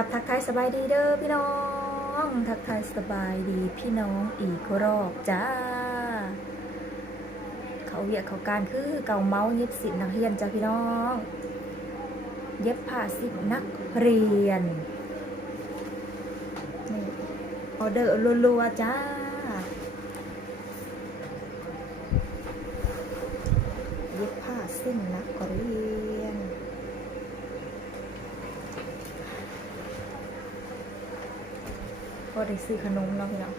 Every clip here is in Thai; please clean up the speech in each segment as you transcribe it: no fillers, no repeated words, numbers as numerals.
กับทักทายสบายดีเด้อพี่น้องทักทายสบายดีพี่น้องอีกรอบจ้าเขาเวียกเขาการคือเก่าเมาเย็บสิบนักเรียนจ้าพี่น้องเย็บผ้าสิบนักเรียนนี่ออเดอร์รัวๆจ้าเย็บผ้าสิ้นนักเรียนก็ได้ซื้อขนมแล้วพี่น้อง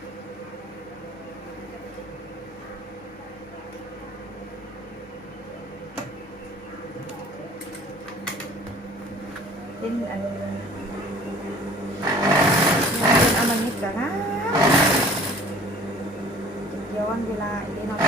เป็นอันนี้เอามานิดกันนะย้อนเวลาอีกหน่อย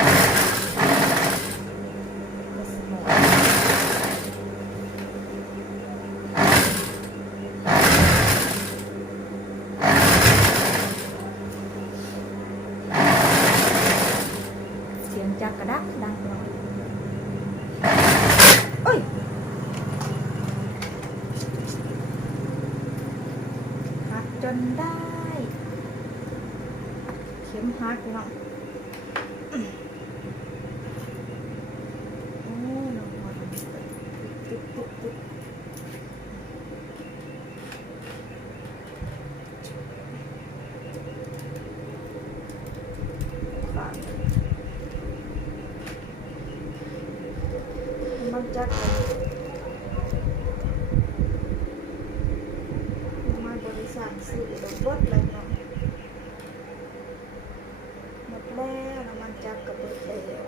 จากกระดักดังหน่อยโอ้ยหักจนได้เข็มหักเนาะโอ้ยน้องพอทำตุ๊บมันจักมาบริษัทซื้อดอกบดเลยเนาะหมดแล้วมันจักกับเบิดแล้ว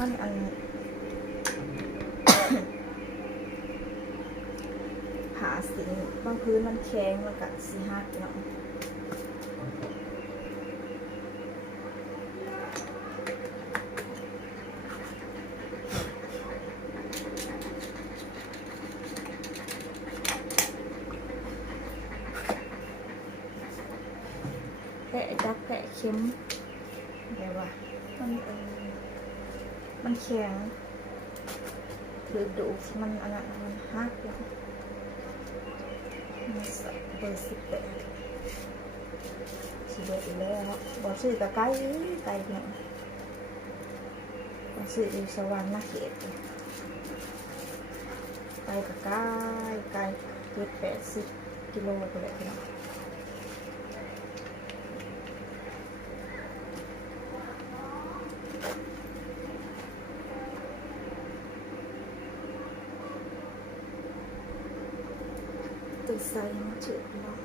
มันอัน หาสิ่งบางพื้นมันแข็งมันกัดสีหักเนาะแผลจักแผลเข็มเดี๋ยวว่ามันแข็งถือดูมันอันนั้นมันหักแล้วมันสับเบอร์18สิเบิดอีกแล้วบอซื้อตะไคร้ไก่เนี่ยบอซื้ออยู่สวรรค์นาเขตไก่กับไก่70 กิโลไปเลยเนาะตัวใส่มาเฉยเนาะ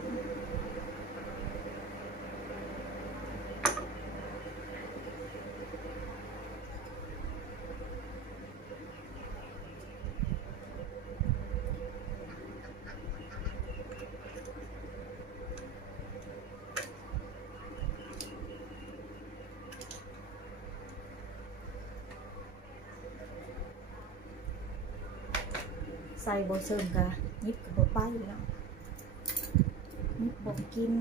ใส่บะเสริมกะยิบกับบะไปแล้วยิบบอกกิน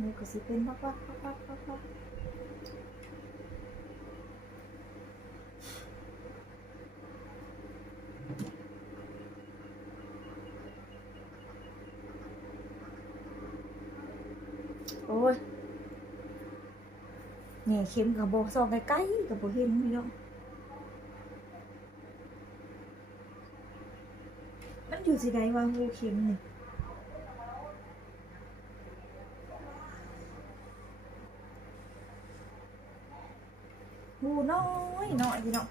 นี่ก็สิเป็นปั๊บโอ้ยเนี่ยเข็มกับโบซองใกล้ๆกับโบเห็นนี่เนาะมันอยู่สิใดวะหูเข็มนี่หูน้อย น้อยพี่น้อง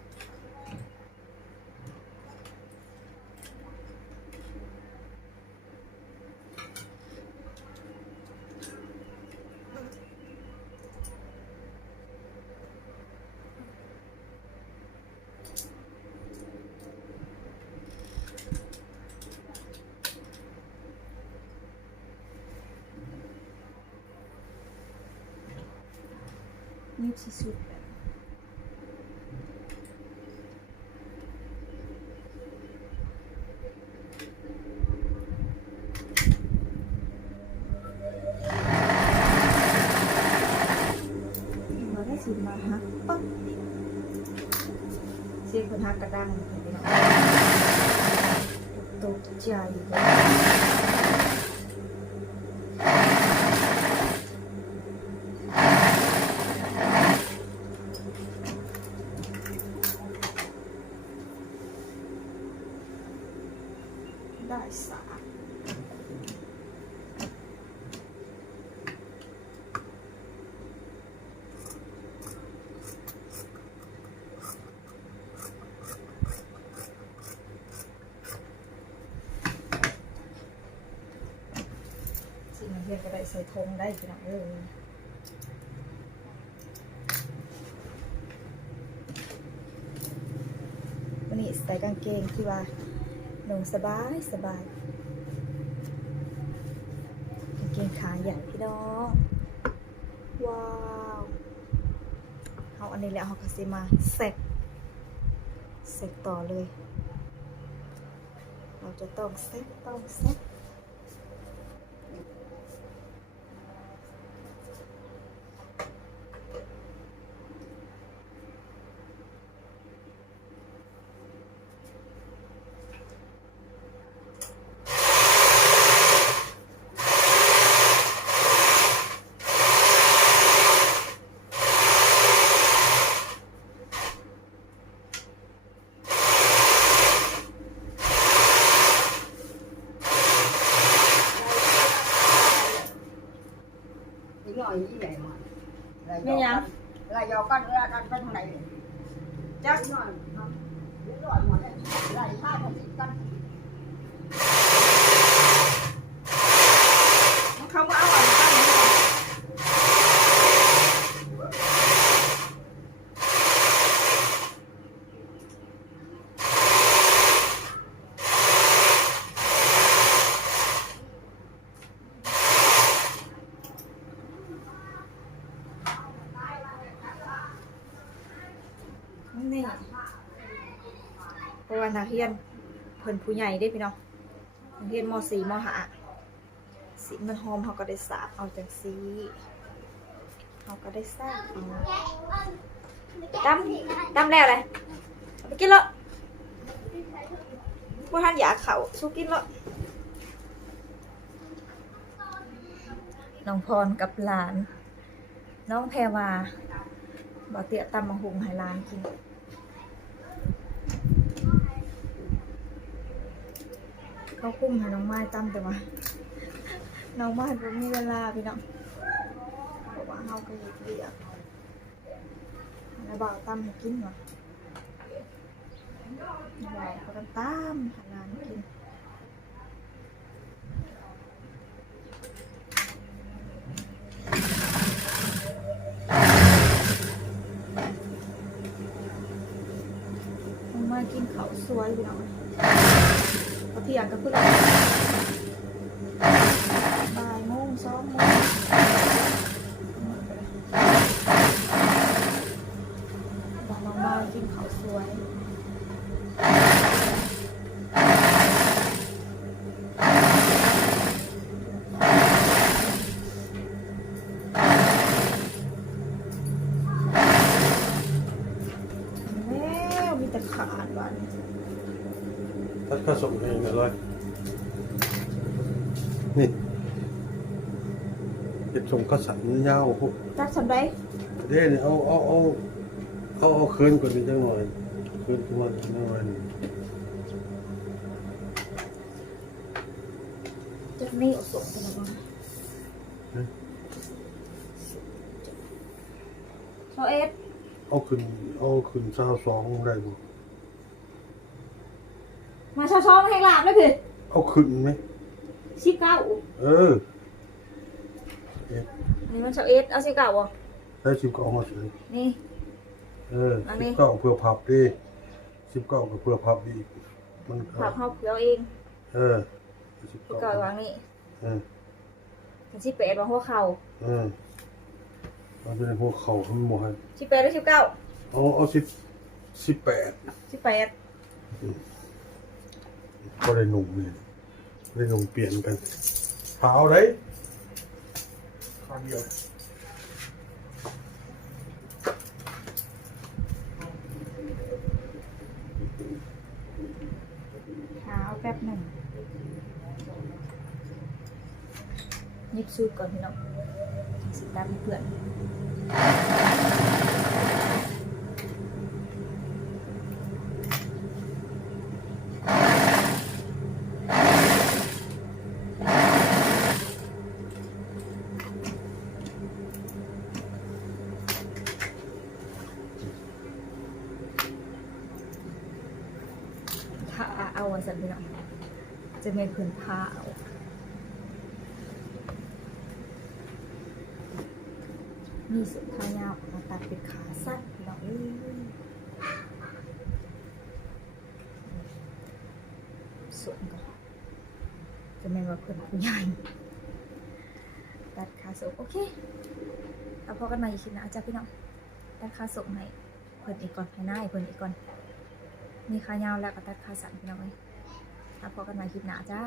นี่สิสุดแบบมาได้สิมาฮักปั๊บเสียงคนฮักกระด้างพี่น้องตกใจได้สาสิ่งเรียนก็ได้ใส่ธงได้พี่น้องวันนี้ใส่กางเกงที่ว่านุ่งสบายกางเกงขาใหญ่พี่น้องว้าวเอาอันนี้แล้วเขาก็สิมาเสกต่อเลยเราจะต้องเซตÝ vậy mà là do con ra con này chắc rồi không đúng rồi mà lại hai con thịt con nó không có áo quần conนี่เพราะว่านักเรียนเพิ่นผู้ใหญ่ได้พี่น้องนักเรียนม.4 ม.5สีมันหอมเขาก็ได้สาบเอาจังสีเขาก็ได้สาบเอาตำแล้วเลยเอาไปกินละพวกท่านอยากเขาสู้กินละน้องพรกับหลาน น้องแพรวาบ่เตี้ยตำมะฮุงให้หลานกินเขาคุ้มให้น้องไม้ตำแต่ว่าน้องไม้บ่มีเวลาพี่น้องเพราะว่าเฮาก็เฮ็ดเวียกแล้วบ่าวตำให้กินว่ะบ่าวก็ตำให้หลานกินน้องไม้กินข้าวสวยพี่น้องเขาเที่ยงกับผู้ใดบ่ายโมง2 โมงบอกน้องมากินข้าวสวยแล้วมีแต่ขาดวัน ตัดข้าวส่งเองเลยนี่เก็บส่งข้าวสารยาวพวก ตัดสันได้ เด้เนี่ยเอาคืนก่อนนิดหน่อยคืนขึ้นมานิดหน่อย จากนี้เอาส่งไปแล้วบ้างโซเอส เอาขึ้น22ได้บ่ มาชอบๆให้ลาบเลยพี่ เอาขึ้นไหม 19 เออ นี่มัน21เอา19บ่ ได้10ก็เอามาสิ นี่ เออ อันนี้ 19เพื่อพับดิ19ก็เพื่อพับอีกมัน ผักเฮาเผือเอง เออ 19วางนี่ เออ ถึง18วางหัวเข่า เออมันเป็นหัวเข่ามันบ่ให้ 18หรือ19 เอา18 18 ก็ได้หนุ่มนี่ได้หนุ่มเปลี่ยนกันหาเอาได้ข้าวเดียว หาเอาแป๊บหนึ่งยิบซูก่อนพี่น้องสิตามเพื่อนถ้าเอาวันสันพี่น้องจะเป็นเพื่อนพาเอามีสุดท้ายยาวมาตัดเป็นขาสั้นพี่น้องส่วนก่อนจะเป็นว่าเพื่อนผู้ใหญ่ตัดขาสูงโอเคเอาพอกันมาอีกทีนะจ้าพี่น้องตัดขาสูงให้เพื่อนอีกก่อนให้หน้าเพื่อนอีกก่อนมีขายาวแล้วก็ตัดขาสั้นพี่น้องเลยเอาพอกันมาคลิปหน้าจ้า